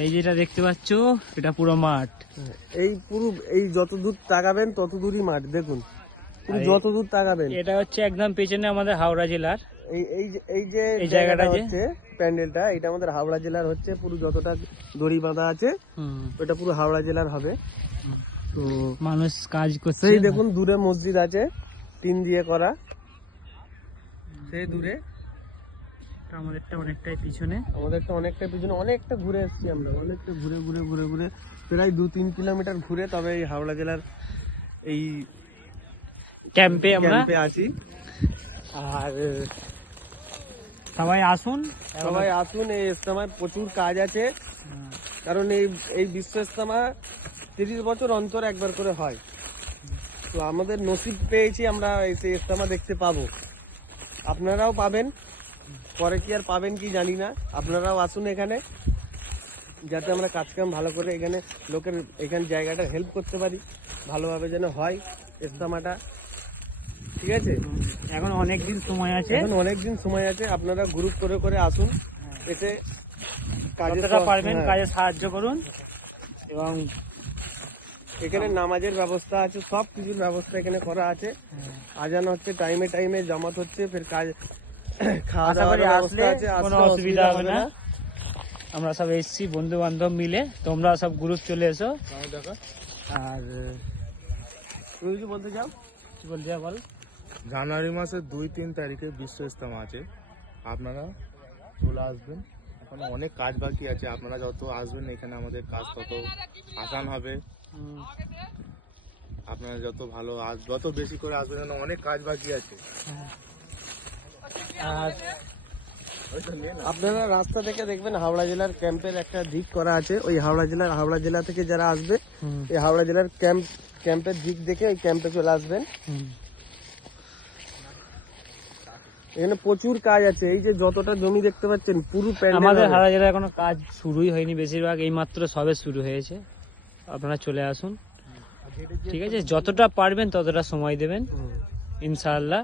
এই যেটা দেখতে পাচ্ছ এটা পুরো মাঠ। এই পুরো এই যত দূর তাকাবেন তত দূরই মাঠ, দেখুন পুরো যত দূর তাকাবেন। এটা হচ্ছে একদম পেছনে আমাদের হাওড়া জেলার এই যে জায়গাটা হচ্ছে প্যান্ডেলটা, এটা আমাদের হাওড়া জেলার হচ্ছে। পুরো যতটা দড়ি বাঁধা আছে ওটা পুরো হাওড়া জেলার হবে। তো মানুষ কাজ করছে। সেই দেখুন দূরে মসজিদ আছে টিন দিয়ে করা, সেই দূরে। আমাদেরটা অনেকটাই পিছনে, অনেকটা ঘুরে এসেছি আমরা, অনেকটা ঘুরে ঘুরে ঘুরে ঘুরে প্রায় 2-3 কিলোমিটার ঘুরে তবে এই হাওড়া জেলার এই ক্যাম্পে আমরা আছি। আর সবাই আসুন এই ইজতেমায় প্রচুর কাজ আছে, কারণ এই বিশ্ব ইজতেমা 30 বছর অন্তর একবার করে হয়। তো আমাদের নসিব পেয়েছি আমরা এই ইজতেমা দেখতে পাবো, আপনারাও পাবেন, পরে কি আর পাবেন কি জানি না। আপনারাও আসুন এখানে, যাতে আমরা কাজকাম ভালো করে এখানে লোকের এখানে জায়গাটা হেল্প করতে পারি, ভালোভাবে যেন হয় ইজতেমাটা। ঠিক আছে, এখন অনেকদিন সময় আছে, আপনারা গ্রুপ করে করে আসুন, এতে যতটা পারবেন কাজে সাহায্য করুন। এবং এখানে নামাজের ব্যবস্থা আছে, সব কিছুর ব্যবস্থা এখানে করা আছে। আজান হচ্ছে টাইমে টাইমে, জামাত হচ্ছে, ফের কাজ খাওয়া দাওয়ার ব্যবস্থা আছে, কোনো অসুবিধা হবে না। আমরা সব এসছি বন্ধু বান্ধব মিলে, তোমরা সব গ্রুপ চলে এসো। আর তুমি কি বলতে চাও? কি বলতে চাও বল। জানুয়ারি মাসের 2-3 তারিখে বিশ্ব ইজতেমা আছে, আপনারা চলে আসবেন। এখন অনেক কাজ বাকি আছে, আপনারা যত আসবেন এখানে আমাদের কাজ তত আসান হবে। আপনারা যত বেশি করে আসবেন, অনেক কাজ বাকি আছে। আর আপনারা রাস্তা থেকে দেখবেন হাওড়া জেলার ক্যাম্পের একটা দিক করা আছে, ওই হাওড়া জেলা থেকে যারা আসবে এই হাওড়া জেলার ক্যাম্পের দিক দেখে ওই ক্যাম্পে চলে আসবেন। এখানে প্রচুর কাজ আছে, এই যে যতটা জমি দেখতে পাচ্ছেন পুরো প্যান্ডেল। আমাদের হাওড়া জেলায় এখনো কাজ শুরুই হয়নি, বেশিরভাগ এইমাত্র সবে শুরু হয়েছে। আপনারা চলে আসুন, ঠিক আছে? যতটা পারবেন ততটা সময় দেবেন, ইনশাআল্লাহ